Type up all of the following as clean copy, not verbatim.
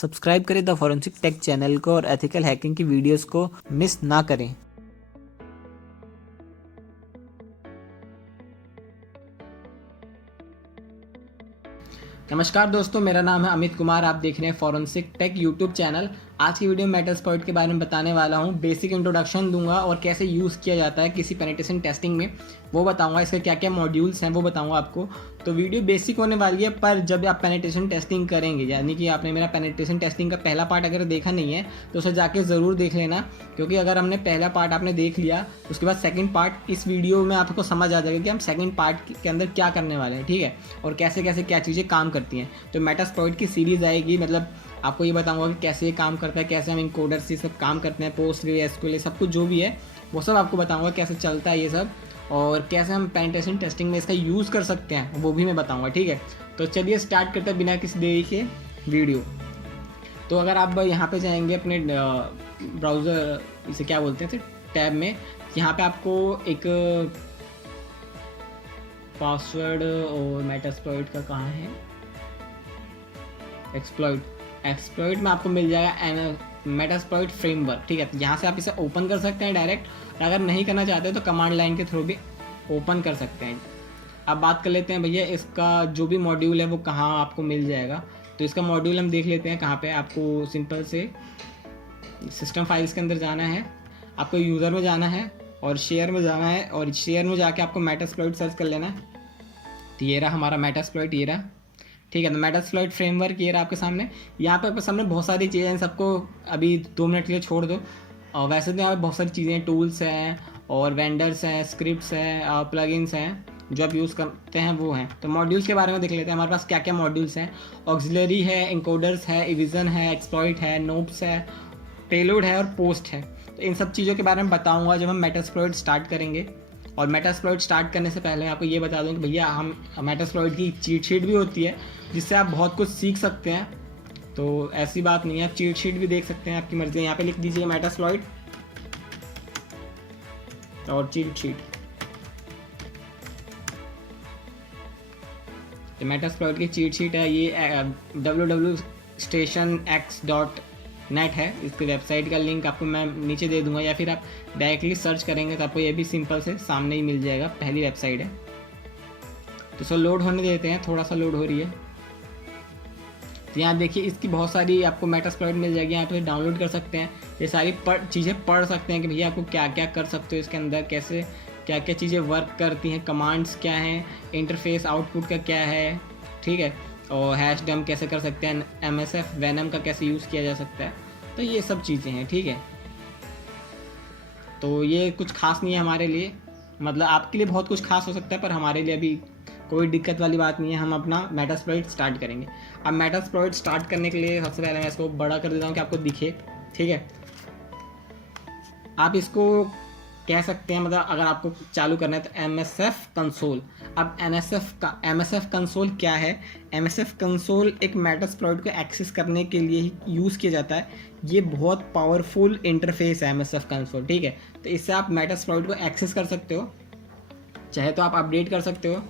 Subscribe करें the forensic take channel को और एथिकल हैकिंग की वीडियोस को मिस ना करें। नमस्कार दोस्तों, मेरा नाम है अमित कुमार। आप देख रहे हैं फॉरेंसिक टेक यूट्यूब चैनल। आज की वीडियो में मेटास्प्लॉइट के बारे में बताने वाला हूं। बेसिक इंट्रोडक्शन दूंगा और कैसे यूज़ किया जाता है किसी पेनिट्रेशन टेस्टिंग में वो बताऊंगा। इसके क्या क्या मॉड्यूल्स हैं वो बताऊंगा आपको। तो वीडियो बेसिक होने वाली है, पर जब आप पेनिट्रेशन टेस्टिंग करेंगे, यानी कि आपने मेरा पेनिट्रेशन टेस्टिंग का पहला पार्ट अगर देखा नहीं है तो उसे जाके ज़रूर देख लेना, क्योंकि अगर हमने पहला पार्ट आपने देख लिया उसके बाद सेकंड पार्ट इस वीडियो में आपको समझ आ जाएगा कि हम सेकंड पार्ट के अंदर क्या करने वाले हैं, ठीक है, और कैसे कैसे क्या चीज़ें काम करती हैं। तो मेटास्प्लॉइट की सीरीज़ आएगी, मतलब आपको ये बताऊंगा कि कैसे ये काम करता है, कैसे हम इनकोडर से सब काम करते हैं, पोस्टग्रेसक्यूएल सब कुछ जो भी है वो सब आपको बताऊंगा, कैसे चलता है ये सब, और कैसे हम पेनिट्रेशन टेस्टिंग में इसका यूज़ कर सकते हैं वो भी मैं बताऊंगा, ठीक है। तो चलिए स्टार्ट करते हैं बिना किसी देरी के वीडियो। तो अगर आप यहाँ पे जाएंगे अपने ब्राउज़र, इसे क्या बोलते हैं, टैब में, यहाँ पे आपको एक पासवर्ड और मेटास्प्लॉइट का कहाँ है, एक्सप्लॉइट में आपको मिल जाएगा मेटास्प्लॉइट फ्रेमवर्क, ठीक है। तो यहाँ से आप इसे ओपन कर सकते हैं डायरेक्ट, अगर नहीं करना चाहते तो कमांड लाइन के थ्रू भी ओपन कर सकते हैं। अब बात कर लेते हैं भैया इसका जो भी मॉड्यूल है वो कहाँ आपको मिल जाएगा। तो इसका मॉड्यूल हम देख लेते हैं कहाँ पे। आपको सिंपल से सिस्टम फाइल्स के अंदर जाना है, आपको यूज़र में जाना है और शेयर में जाना है, और शेयर में जाके आपको मेटास्प्लॉइट सर्च कर लेना है। तो ये रहा हमारा मेटास्प्लॉइट, ये रहा, ठीक है। तो मेटास्प्लॉइट फ्रेमवर्क ये रहा आपके सामने। यहाँ पे आपके सामने बहुत सारी चीज़ें हैं, सबको अभी 2 मिनट के लिए छोड़ दो। और वैसे तो यहाँ पे बहुत सारी चीज़ें, टूल्स हैं और वेंडर्स हैं, स्क्रिप्ट्स हैं, प्लगइन्स हैं जो आप यूज़ करते हैं वो हैं। तो मॉड्यूल्स के बारे में देख लेते हैं हमारे पास क्या क्या मॉड्यूल्स हैं। ऑक्सिलरी है, इनकोडर्स है, इविजन है, एक्सप्लॉइट है, नोप्स है, पेलोड है और पोस्ट है। तो इन सब चीज़ों के बारे में बताऊँगा जब हम मेटास्प्लॉइट स्टार्ट करेंगे। और मेटास्प्लॉइट स्टार्ट करने से पहले आपको ये बता दूं कि भैया हम मेटास्प्लॉइट की चीट शीट भी होती है जिससे आप बहुत कुछ सीख सकते हैं। तो ऐसी बात नहीं है, आप चीट शीट भी देख सकते हैं, आपकी मर्जी है। यहाँ पे लिख दीजिए मेटास्प्लॉइट और चीट शीट। तो मेटास्प्लॉइट की चीट शीट है ये, www.stationx.net है। इसकी वेबसाइट का लिंक आपको मैं नीचे दे दूंगा, या फिर आप डायरेक्टली सर्च करेंगे तो आपको ये भी सिंपल से सामने ही मिल जाएगा, पहली वेबसाइट है। तो सो लोड होने देते हैं, थोड़ा सा लोड हो रही है। तो यहाँ देखिए इसकी बहुत सारी आपको मेटास्प्लॉइट मिल जाएगी, यहाँ पे डाउनलोड कर सकते हैं, ये सारी चीज़ें पढ़ सकते हैं कि भैया आपको क्या क्या कर सकते हो इसके अंदर, कैसे क्या क्या चीज़ें वर्क करती हैं, कमांड्स क्या हैं, इंटरफेस आउटपुट का क्या है, ठीक है, और हैश डम कैसे कर सकते हैं, MSF वेनम का कैसे यूज़ किया जा सकता है। तो ये सब चीज़ें हैं, ठीक है। तो ये कुछ खास नहीं है हमारे लिए, मतलब आपके लिए बहुत कुछ खास हो सकता है पर हमारे लिए अभी कोई दिक्कत वाली बात नहीं है। हम अपना मेटास्प्लॉइट स्टार्ट करेंगे। अब मेटास्प्लॉइट स्टार्ट करने के लिए सबसे पहले मैं इसको बड़ा कर देता हूँ कि आपको दिखे, ठीक है। आप इसको कह सकते हैं, मतलब अगर आपको चालू करना है तो MSF कंसोल। अब MSF कंसोल क्या है? MSF कंसोल एक मेटास्प्लॉइट को एक्सेस करने के लिए ही यूज़ किया जाता है। ये बहुत पावरफुल इंटरफेस है MSF कंसोल, ठीक है। तो इससे आप मेटास्प्लॉइट को एक्सेस कर सकते हो, चाहे तो आप अपडेट कर सकते हो।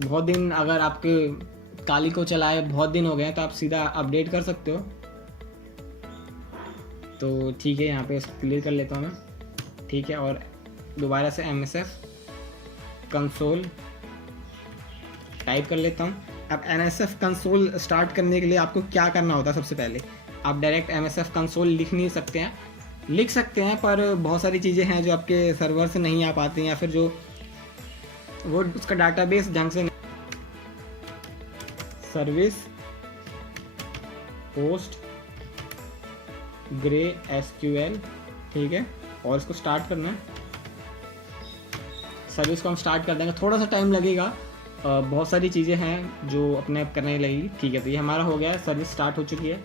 बहुत दिन अगर आपके काली को चलाए बहुत दिन हो गए तो आप सीधा अपडेट कर सकते हो। तो ठीक है, यहाँ पे इसको क्लियर कर लेता हूँ मैं, ठीक है। और दोबारा से MSF कंसोल टाइप कर लेता हूँ। अब MSF कंसोल स्टार्ट करने के लिए आपको क्या करना होता है? सबसे पहले आप डायरेक्ट MSF कंसोल लिख नहीं सकते हैं, लिख सकते हैं पर बहुत सारी चीज़ें हैं जो आपके सर्वर से नहीं आ पाती हैं, या फिर जो वो उसका डाटाबेस ढंग से सर्विस पोस्ट ग्रे SQL, ठीक है। और इसको स्टार्ट करना है, सर्विस को हम स्टार्ट कर देंगे, थोड़ा सा टाइम लगेगा, बहुत सारी चीज़ें हैं जो अपने आप करने लगेगी, ठीक है। तो ये हमारा हो गया है, सर्विस स्टार्ट हो चुकी है।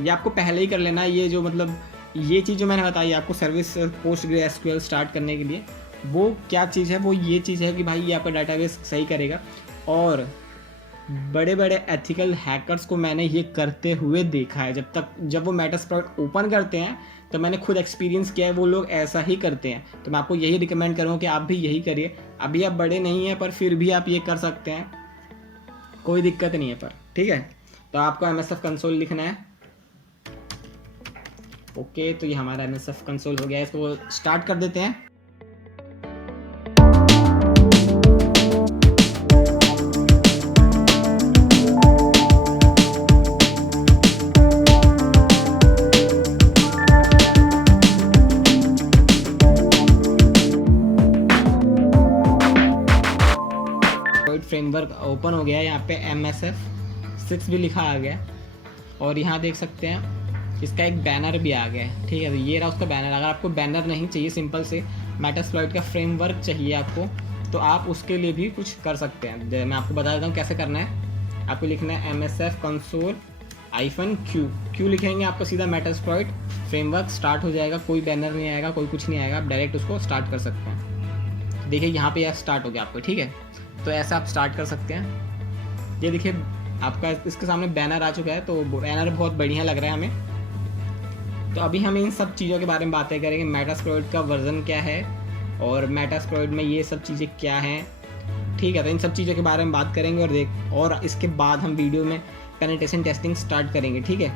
ये आपको पहले ही कर लेना है, ये जो मतलब ये चीज़ जो मैंने बताई आपको service post grey SQL start करने के लिए, वो क्या चीज़ है? वो ये चीज़ है कि भाई ये आपका डाटाबेस सही करेगा। और बड़े बड़े एथिकल हैकर्स को मैंने ये करते हुए देखा है। जब वो मेटास्प्लॉइट ओपन करते हैं तो मैंने खुद एक्सपीरियंस किया है, वो लोग ऐसा ही करते हैं। तो मैं आपको यही रिकमेंड करूँगा कि आप भी यही करिए। अभी आप बड़े नहीं हैं पर फिर भी आप ये कर सकते हैं। कोई दिक्कत नहीं है पर, ठीक है। तो आपको MSF कंसोल लिखना है। ओके, तो ये हमारा MSF कंसोल हो गया है, इसको स्टार्ट कर देते हैं। फ्रेमवर्क ओपन हो गया है, यहाँ पे MSF 6 भी लिखा आ गया और यहाँ देख सकते हैं इसका एक बैनर भी आ गया है, ठीक है। तो ये रहा उसका बैनर। अगर आपको बैनर नहीं चाहिए, सिंपल से मेटास्प्लॉइट का फ्रेमवर्क चाहिए आपको, तो आप उसके लिए भी कुछ कर सकते हैं। मैं आपको बता देता हूँ कैसे करना है। आपको लिखना है MSF कंसोल -Q लिखेंगे, आपको सीधा मेटास्प्लॉइट फ्रेमवर्क स्टार्ट हो जाएगा। कोई बैनर नहीं आएगा, कोई कुछ नहीं आएगा, आप डायरेक्ट उसको स्टार्ट कर सकते हैं। देखिए यहाँ पे यह स्टार्ट हो गया आपको, ठीक है। तो ऐसा आप स्टार्ट कर सकते हैं। ये देखिए आपका इसके सामने बैनर आ चुका है, तो बैनर बहुत बढ़िया लग रहा है हमें। तो अभी हम इन सब चीज़ों के बारे में बातें करेंगे, मेटास्प्लॉइट का वर्जन क्या है और मेटास्प्लॉइट में ये सब चीज़ें क्या हैं, ठीक है। तो इन सब चीज़ों के बारे में बात करेंगे और इसके बाद हम वीडियो में पेनिट्रेशन टेस्टिंग स्टार्ट करेंगे, ठीक है।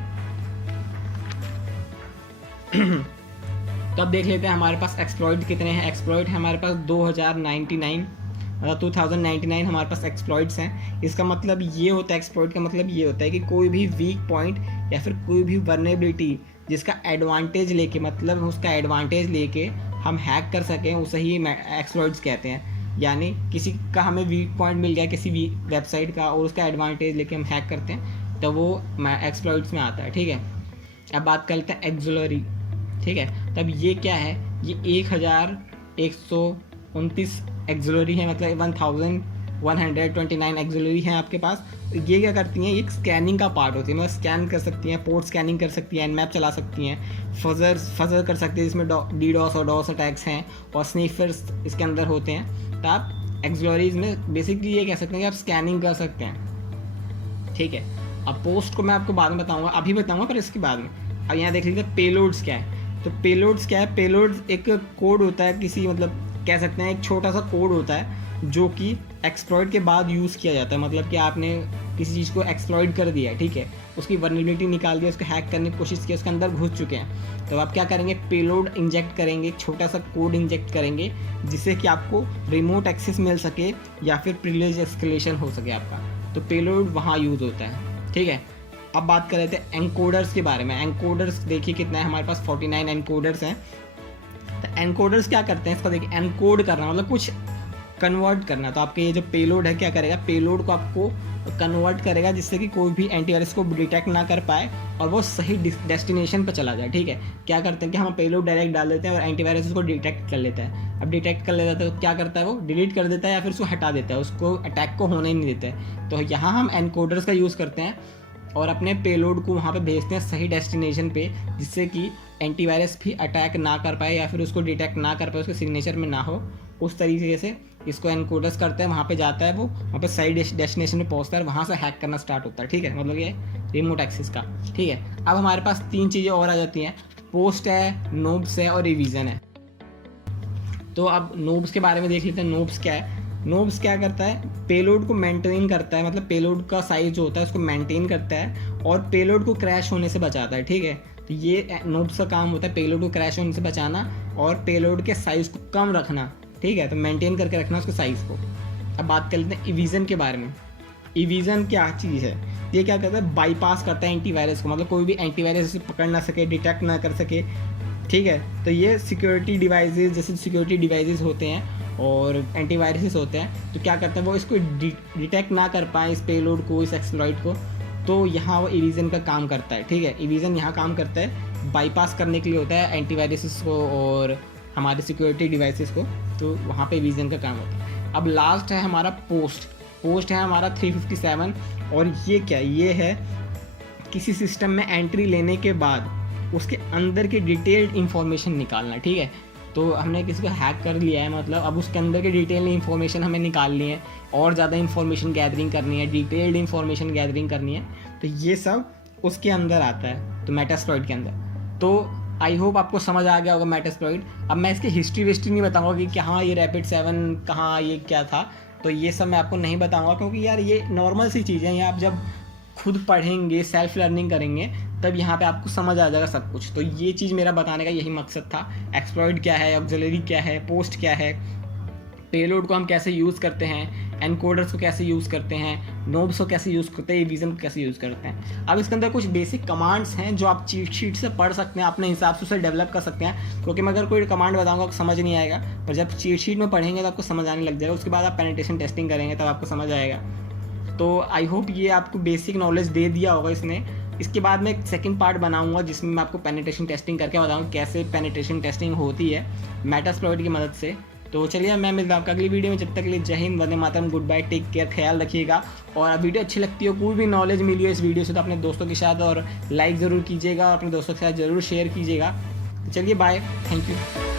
तो अब देख लेते हैं हमारे पास एक्सप्लॉइट कितने हैं। एक्सप्लॉइट है हमारे पास 2099 हमारे पास एक्सप्लॉइट्स हैं। इसका मतलब ये होता है, एक्सप्लॉइट का मतलब ये होता है कि कोई भी वीक पॉइंट या फिर कोई भी वर्नेबिलिटी जिसका एडवांटेज लेके, मतलब उसका एडवांटेज लेके हम हैक कर सकें, उसे ही एक्सप्लॉइट्स कहते हैं। यानी किसी का हमें वीक पॉइंट मिल गया किसी भी वेबसाइट का और उसका एडवांटेज लेके हम हैक करते हैं, तो वो एक्सप्लॉइट्स में आता है, ठीक है। अब बात करते हैं एक्सुलरी, ठीक है। तब ये क्या है, ये 1129 एक्सुलरी है, मतलब 1129 एक्सुलरी हैं आपके पास। ये क्या करती हैं, एक स्कैनिंग का पार्ट होती है, मतलब स्कैन कर सकती हैं, पोर्ट स्कैनिंग कर सकती हैं, एनमैप चला सकती हैं, फजर कर सकती है, जिसमें DDoS और DOS अटैक्स हैं और स्नीफर्स इसके अंदर होते हैं। तो आप एक्सुलरीज में बेसिकली ये कह सकते हैं कि आप स्कैनिंग कर सकते हैं, ठीक है। अब पोस्ट को मैं आपको बाद में बताऊँगा, अभी बताऊँगा पर इसके बाद में। अब यहाँ देख लीजिए पेलोड्स क्या है। तो पेलोड्स क्या है, पेलोड्स एक कोड होता है, किसी मतलब कह सकते हैं एक छोटा सा कोड होता है जो कि एक्सप्लॉइट के बाद यूज़ किया जाता है। मतलब कि आपने किसी चीज़ को एक्सप्लॉइट कर दिया है, ठीक है, उसकी वर्नेबिलिटी निकाल दिया, उसको हैक करने की कोशिश की, उसके अंदर घुस चुके हैं, तो आप क्या करेंगे, पेलोड इंजेक्ट करेंगे, एक छोटा सा कोड इंजेक्ट करेंगे जिससे कि आपको रिमोट एक्सेस मिल सके या फिर प्रिविलेज एस्केलेशन हो सके आपका। तो पेलोड वहाँ यूज़ होता है, ठीक है। अब बात कर रहे थे एनकोडर्स के बारे में। एनकोडर्स देखिए कितना है हमारे पास, 49 एनकोडर्स हैं। तो एनकोडर्स क्या करते हैं, इसको देखिए, एनकोड करना मतलब कुछ कन्वर्ट करना। तो आपके ये जो पेलोड है क्या करेगा, पेलोड को आपको कन्वर्ट करेगा जिससे कि कोई भी एंटीवायरस को डिटेक्ट ना कर पाए और वो सही डेस्टिनेशन पर चला जाए, ठीक है। क्या करते हैं कि हम पेलोड डायरेक्ट डाल देते हैं और एंटीवायरस उसको डिटेक्ट कर लेता है। अब डिटेक्ट कर लेता है तो क्या करता है, वो डिलीट कर देता है या फिर उसको हटा देता है, उसको अटैक को होने ही नहीं देता है। तो यहाँ हम एनकोडर्स का यूज़ करते हैं और अपने पेलोड को वहाँ पे भेजते हैं सही डेस्टिनेशन पे, जिससे कि एंटीवायरस भी अटैक ना कर पाए या फिर उसको डिटेक्ट ना कर पाए, उसके सिग्नेचर में ना हो। उस तरीके से इसको एनकोडर्स करते हैं, वहाँ पे जाता है, वो वहाँ पे सही डेस्टिनेशन पे पहुँचता है, वहाँ से हैक करना स्टार्ट होता है, ठीक है। मतलब ये रिमोट एक्सेस का, ठीक है। अब हमारे पास 3 चीज़ें और आ जाती हैं, पोस्ट है, नोब्स है और रिवीजन है। तो अब नोब्स के बारे में देख लेते हैं। नोब्स क्या है, नोब्स क्या करता है, पेलोड को मेंटेन करता है, मतलब पेलोड का साइज जो होता है उसको मेंटेन करता है और पेलोड को क्रैश होने से बचाता है, ठीक है। तो ये नोब्स का काम होता है, पेलोड को क्रैश होने से बचाना और पेलोड के साइज़ को कम रखना, ठीक है। तो मेंटेन करके रखना उसके साइज़ को। अब बात कर लेते हैं इविज़न के बारे में। इविज़न क्या चीज़ है, ये क्या करता है, बाईपास करता है एंटीवायरस को, मतलब कोई भी एंटीवायरस इसे पकड़ ना सके, डिटेक्ट ना कर सके, ठीक है। तो ये सिक्योरिटी डिवाइसेस, जैसे सिक्योरिटी डिवाइसेस होते हैं और एंटीवायरसेस होते हैं, तो क्या करते हैं वो इसको डिटेक्ट ना कर पाए, इस पेलोड को, इस एक्सप्लॉइट को, तो यहाँ वो इविज़न का काम करता है, ठीक है। इविज़न यहाँ काम करता है, बाईपास करने के लिए होता है एंटीवायरसेस को और हमारे सिक्योरिटी डिवाइसेस को, तो वहाँ पे इविज़न का काम होता है। अब लास्ट है हमारा पोस्ट है हमारा 357 और ये क्या, ये है किसी सिस्टम में एंट्री लेने के बाद उसके अंदर की डिटेल्ड इंफॉर्मेशन निकालना, ठीक है। तो हमने किसी को हैक कर लिया है, मतलब अब उसके अंदर की डिटेल इंफॉर्मेशन हमें निकालनी है और ज़्यादा इंफॉर्मेशन गैदरिंग करनी है, डिटेल्ड इंफॉर्मेशन गैदरिंग करनी है, तो ये सब उसके अंदर आता है, तो मेटास्प्लॉइट के अंदर। तो आई होप आपको समझ आ गया होगा मेटास्प्लॉइट। अब मैं इसकी हिस्ट्री नहीं बताऊंगा कि कहाँ ये रैपिड 7 कहाँ ये क्या था, तो ये सब मैं आपको नहीं बताऊँगा, क्योंकि यार ये नॉर्मल सी चीज़ें हैं, आप जब खुद पढ़ेंगे, सेल्फ लर्निंग करेंगे, तब यहाँ पे आपको समझ आ जाएगा सब कुछ। तो ये चीज़ मेरा बताने का यही मकसद था। एक्सप्लॉइट क्या है, ऑक्सिलरी क्या है, पोस्ट क्या है, पेलोड को हम कैसे यूज़ करते हैं, एनकोडर्स को कैसे यूज़ करते हैं, नोब्स को कैसे यूज़ करते हैं, विजन को कैसे यूज़ करते हैं। अब इसके अंदर कुछ बेसिक कमांड्स हैं जो आप चीट शीट से पढ़ सकते हैं, अपने हिसाब से उसे डेवलप कर सकते हैं, क्योंकि मैं अगर कोई कमांड बताऊंगा तो समझ नहीं आएगा, पर जब चीट शीट में पढ़ेंगे तो आपको समझ आने लग जाएगा। उसके बाद आप पेनिट्रेशन टेस्टिंग करेंगे तब आपको समझ आएगा। तो आई होप ये आपको बेसिक नॉलेज दे दिया होगा इसने। इसके बाद मैं एक सेकंड पार्ट बनाऊंगा जिसमें मैं आपको पेनिट्रेशन टेस्टिंग करके बताऊंगा कैसे पेनिट्रेशन टेस्टिंग होती है मेटास्प्लॉइट की मदद से। तो चलिए मैं मिलता हूँ आपका अगली वीडियो में। जब तक के लिए जय Hind, Vande Mataram, good bye, take care, ख्याल रखिएगा। और वीडियो अच्छी लगती हो, कोई भी नॉलेज मिली हो इस वीडियो से, तो अपने दोस्तों के साथ और लाइक ज़रूर कीजिएगा और अपने दोस्तों के साथ ज़रूर शेयर कीजिएगा। तो चलिए बाय, थैंक यू।